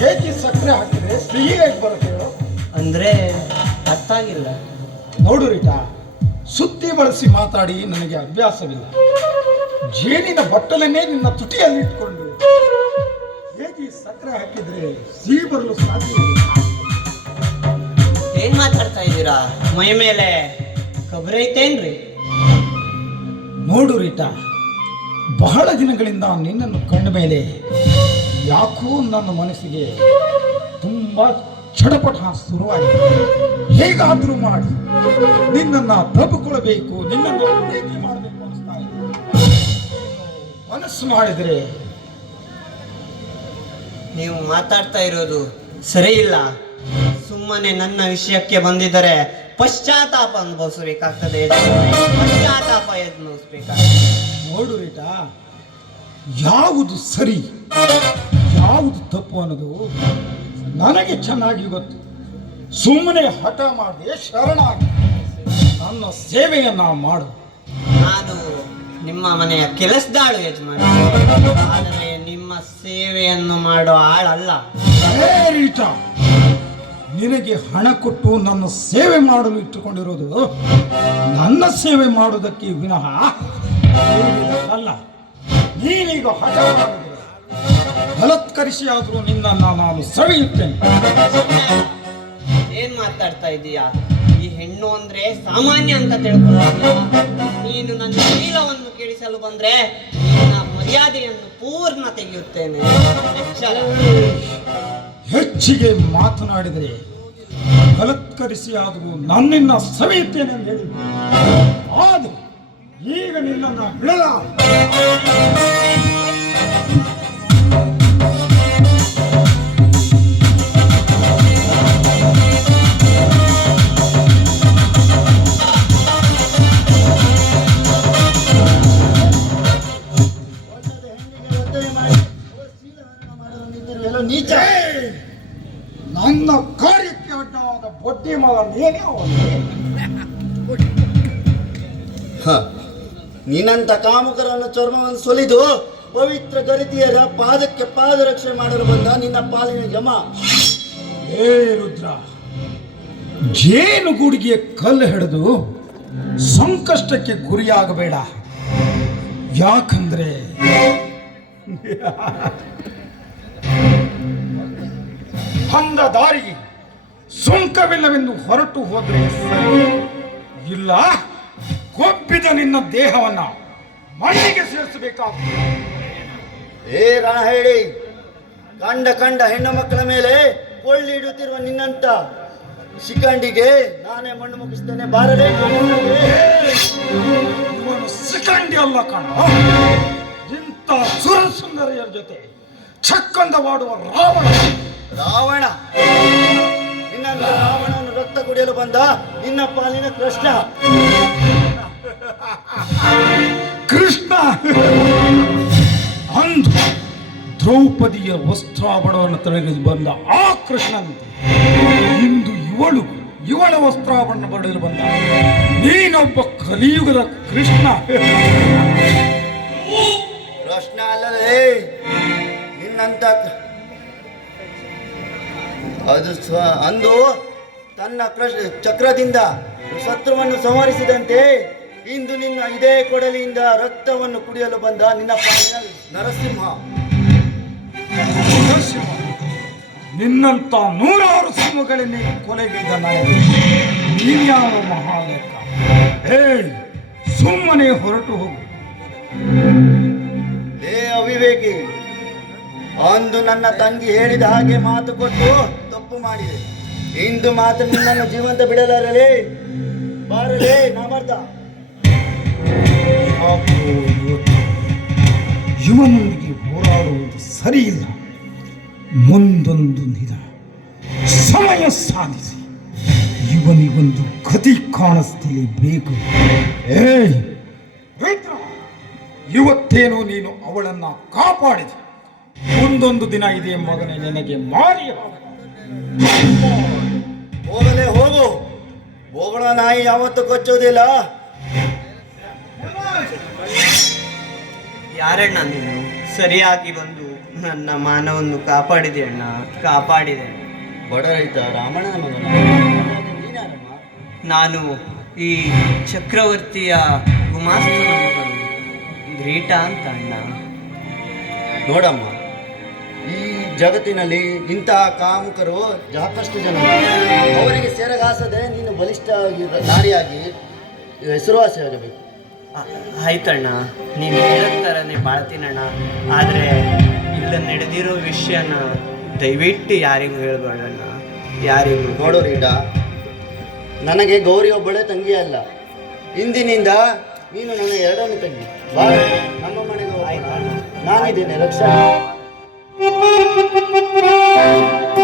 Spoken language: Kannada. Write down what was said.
ಹೇಗೆ ಸಕ್ಕರೆ ಹಾಕಿದ್ರೆ ಸಿಹಿ ಹೇಗೆ ಬರುತ್ತೆ ಹೇಳು? ಅಂದ್ರೆ ಅರ್ಥ ಆಗಿಲ್ಲ. ನೋಡು ರೀಟಾ, ಸುತ್ತಿ ಬಳಸಿ ಮಾತಾಡಿ ನನಗೆ ಅಭ್ಯಾಸವಿಲ್ಲ. ಜೇನಿನ ಬಟ್ಟಲನ್ನೇ ನಿನ್ನ ತುಟಿಯಲ್ಲಿ ಇಟ್ಕೊಂಡು ಹೇಗೆ ಸಕ್ಕರೆ ಹಾಕಿದ್ರೆ ಸಿಹಿ ಬರಲು ಸಾಧ್ಯ ಇಲ್ಲ. ಏನ್ ಮಾತಾಡ್ತಾ ಇದ್ದೀರಾ? ಮೈ ಮೇಲೆ ಕೊಬ್ಬರಿ ಐತೇನ್ರಿ? ನೋಡು ರೀಟಾ, ಬಹಳ ದಿನಗಳಿಂದ ನಿನ್ನನ್ನು ಕಂಡ ಮೇಲೆ ಯಾಕೋ ನನ್ನ ಮನಸ್ಸಿಗೆ ತುಂಬಾ ಚಡಪಟ ಶುರುವಾಗಿದೆ. ಹೇಗಾದ್ರೂ ಮಾಡಿ ನಿನ್ನನ್ನು ತಬ್ಬಿಕೊಳ್ಳಬೇಕು, ನಿನ್ನನ್ನು ಪ್ರೀತಿ ಮಾಡಬೇಕು ಅನಿಸ್ತಾ ಇದೆ. ಮನಸ್ಸು ಮಾಡಿದರೆ ನೀವು ಮಾತಾಡ್ತಾ ಇರೋದು ಸರಿ ಇಲ್ಲ. ಸುಮ್ಮನೆ ನನ್ನ ವಿಷಯಕ್ಕೆ ಬಂದಿದ್ದರೆ ಪಶ್ಚಾತ್ತಾಪ ಅನುಭವಿಸಬೇಕಾಗ್ತದೆ. ಪಶ್ಚಾತ್ತಾಪ ಅನುಭವಿಸಬೇಕಾಗ್ತದೆ. ನೋಡು ರೀಟಾ, ಯಾವುದು ಸರಿ ಯಾವುದು ತಪ್ಪು ಅನ್ನೋದು ನನಗೆ ಚೆನ್ನಾಗಿ ಗೊತ್ತು. ಸುಮ್ಮನೆ ಹಠ ಮಾಡದೆ ಶರಣಾಗಿ ನನ್ನ ಸೇವೆಯನ್ನ ಮಾಡು. ನಾನು ನಿಮ್ಮ ಮನೆಯ ಕೆಲಸದಾಳು ಯಜಮಾನ, ಆದರೆ ನಿಮ್ಮ ಸೇವೆಯನ್ನು ಮಾಡೋ ಆಳಲ್ಲ. ಏ ರೀಟಾ, ನಿನಗೆ ಹಣ ಕೊಟ್ಟು ನನ್ನ ಸೇವೆ ಮಾಡಲು ಇಟ್ಟುಕೊಂಡಿರೋದು ನನ್ನ ಸೇವೆ ಮಾಡುವುದಕ್ಕೆ ವಿನಃ ಅಲ್ಲ. ನೀನೀಗ ಹಠ ಮಾಡಿದ್ರೆ ಬಲತ್ಕರಿಸಿ ಆದರೂ ನಿನ್ನನ್ನು ನಾನು ಸವಿಯುತ್ತೇನೆ. ಏನ್ ಮಾತಾಡ್ತಾ ಇದ್ದೀಯಾ? ಈ ಹೆಣ್ಣು ಅಂದ್ರೆ ಸಾಮಾನ್ಯ ಅಂತ ತಿಳ್ಕೊಳ್ಳೋದಿಲ್ಲ. ನೀನು ನನ್ನ ಶೀಲವನ್ನು ಕೆಡಿಸಲು ಬಂದ್ರೆ ನಿನ್ನ ಮರ್ಯಾದೆಯನ್ನು ಪೂರ್ಣ ತೆಗೆಯುತ್ತೇನೆ. ಎಚ್ಚರ. ಹೆಚ್ಚಿಗೆ ಮಾತನಾಡಿದರೆ ಬಲತ್ಕರಿಸಿ ಆದರೂ ನನ್ನನ್ನು ಸವಿಯುತ್ತೇನೆ ಅಂತ ಹೇಳಿದ್ದೆ. ಆದರೂ ಈಗ ನಿನ್ನನ್ನು ಬಿಡಲ. ನೀಚ, ನನ್ನ ಕಾರ್ಯಕ್ಕೆ ಅಡ್ಡವಾದ ಬಡ್ಡಿ ಮಗ ನೀನೇ ಅವನು. ನಿನ್ನಂತ ಕಾಮುಕರನ್ನು ಚರ್ಮವನ್ನು ಸುಲಿದು ಪವಿತ್ರ ಗರಿತಿಯರ ಪಾದಕ್ಕೆ ಪಾದರಕ್ಷೆ ಮಾಡಲು ಬಂದ ನಿನ್ನ ಪಾಲಿನ ಯಮ. ಏ ರುದ್ರ, ಜೇನುಗೂಡಿಗೆ ಕಲ್ಲು ಹಿಡಿದು ಸಂಕಷ್ಟಕ್ಕೆ ಗುರಿಯಾಗಬೇಡ. ಯಾಕಂದ್ರೆ ಅಂದ ದಾರಿಗೆ ಸುಂಕವಿಲ್ಲವೆಂದು ಹೊರಟು ಹೋದ್ರೆ ಸರಿ, ಇಲ್ಲ ಕೊಬ್ಬಿದ ನಿನ್ನ ದೇಹವನ್ನ ಮಣ್ಣಿಗೆ ಸೇರಿಸಬೇಕಾಗ್ತದೆ. ಏ ರಣ ಹೇಳಿ, ಕಂಡ ಹೆಣ್ಣು ಮಕ್ಕಳ ಮೇಲೆ ಕೊಳ್ಳಿಡುತ್ತಿರುವ ನಿನ್ನಂತ ಶಿಖಂಡಿಗೆ ನಾನೇ ಮಣ್ಣು ಮುಗಿಸ್ತೇನೆ. ಬಾರಲೇ ಇವನು ಸಿಕಂಡಿ ಅಲ್ಲ ಕಣ, ಇಂಥ ಸುರ ಸುಂದರಿಯರ ಜೊತೆ ಚಕ್ಕಂದವಾಡುವ ರಾವಣ. ನಿನ್ನ ರಾವಣನು ರಕ್ತ ಕುಡಿಯಲು ಬಂದ ನಿನ್ನ ಪಾಲಿನ ಕೃಷ್ಣ. ಅಂದು ದ್ರೌಪದಿಯ ವಸ್ತ್ರಾಭರಣವನ್ನು ತೆಗೆದು ಬಂದ ಆ ಕೃಷ್ಣನಂತೆ ಇಂದು ಇವಳ ವಸ್ತ್ರಾಭರಣ ಪಡೆಯಲು ಬಂದ ನೀನೊಬ್ಬ ಕಲಿಯುಗದ ಕೃಷ್ಣ. ಕೃಷ್ಣ ಅಲ್ಲದೆ ನಿನ್ನಂತ ಅದು ಅಂದು ತನ್ನ ಚಕ್ರದಿಂದ ಶತ್ರುವನ್ನು ಸಂಹರಿಸಿದಂತೆ ಇಂದು ನಿನ್ನ ಇದೇ ಕೊಡಲಿಯಿಂದ ರಕ್ತವನ್ನು ಕುಡಿಯಲು ಬಂದ ನಿನ್ನ ಪಾಲಿನ ನರಸಿಂಹ. ನಿನ್ನಂತ 100 ಸಿಂಹಗಳನ್ನೇ ಕೊಲೆಗೈದ ನನಗೆ ನೀನ್ಯಾವ ಮಹಾಲೇಖ? ಸುಮ್ಮನೆ ಹೊರಟು ಹೋಗು. ಅವಿವೇಕಿ, ಅಂದು ನನ್ನ ತಂಗಿ ಹೇಳಿದ ಹಾಗೆ ಮಾತು ಕೊಟ್ಟು ತಪ್ಪು ಮಾಡಿದೆ. ಇಂದು ಮಾತ್ರ ನಿನ್ನನ್ನು ಜೀವಂತ ಬಿಡಲಾರಲೇ. ಬಾರಲೇ ನಾಮರ್ದ. ಇವನೊಂದಿಗೆ ಹೋರಾಡುವುದು ಸರಿಯಿಲ್ಲ. ಮುಂದೊಂದು ದಿನ ಸಮಯ ಸಾಧಿಸಿ ಇವನಿಗೊಂದು ಗತಿ ಕಾಣಿಸ್ತಿರಬೇಕು. ಇವತ್ತೇನು ನೀನು ಅವಳನ್ನ ಕಾಪಾಡಿದೆ, ಮುಂದೊಂದು ದಿನ ಇದೇ ಮಗನೇ ನಿನಗೆ ಮಾರಿ. ಹೋಗಲೇ ಹೋಗು. ಹೋಗೋಣ, ನಾಯಿ ಯಾವತ್ತೂ ಕೊಚ್ಚೋದಿಲ್ಲ. ಯಾರಣ್ಣ ನೀನು? ಸರಿಯಾಗಿ ಬಂದು ನನ್ನ ಮಾನವನ್ನು ಕಾಪಾಡಿದೆ ಅಣ್ಣ, ಕಾಪಾಡಿದೆ. ಬಡ ರೈತ ರಾಮಣ್ಣನ ಮಗನ ನೀನ್ಯಾರಮ್ಮ? ನಾನು ಈ ಚಕ್ರವರ್ತಿಯ ಗುಮಾಸ್ತನ ಮಗನು ಗ್ರೀಟ ಅಂತ ಅಣ್ಣ. ನೋಡಮ್ಮ, ಈ ಜಗತ್ತಿನಲ್ಲಿ ಇಂತಹ ಕಾಮುಕರು ಸಾಕಷ್ಟು ಜನ. ಅವರಿಗೆ ಸೆರಗಾಸದೆ ನೀನು ಬಲಿಷ್ಠ ನಾರಿಯಾಗಿ ಹೆಸರುವಾಸಿಯಾಗಬೇಕು. ಆಯ್ತಣ್ಣ, ನೀನು ಹೇಳಿದ ಥರನೇ ಬಾಳ್ತೀನಣ್ಣ. ಆದರೆ ಇಲ್ಲ ನಡೆದಿರೋ ವಿಷಯನ ದಯವಿಟ್ಟು ಯಾರಿಗೂ ಹೇಳ್ಬೇಡಣ್ಣ, ಯಾರಿಗೂ. ನೋಡು ರೀಡ, ನನಗೆ ಗೌರಿ ಒಬ್ಬಳೆ ತಂಗಿ ಅಲ್ಲ. ಇಂದಿನಿಂದ ನೀನು ನನ್ನ ಎರಡನೇ ತಂಗಿ. ಬಾ ನಮ್ಮ ಮನೆಗೆ ಹೋಗೋಣ. ನಾನಿದ್ದೇನೆ ರಕ್ಷಾ.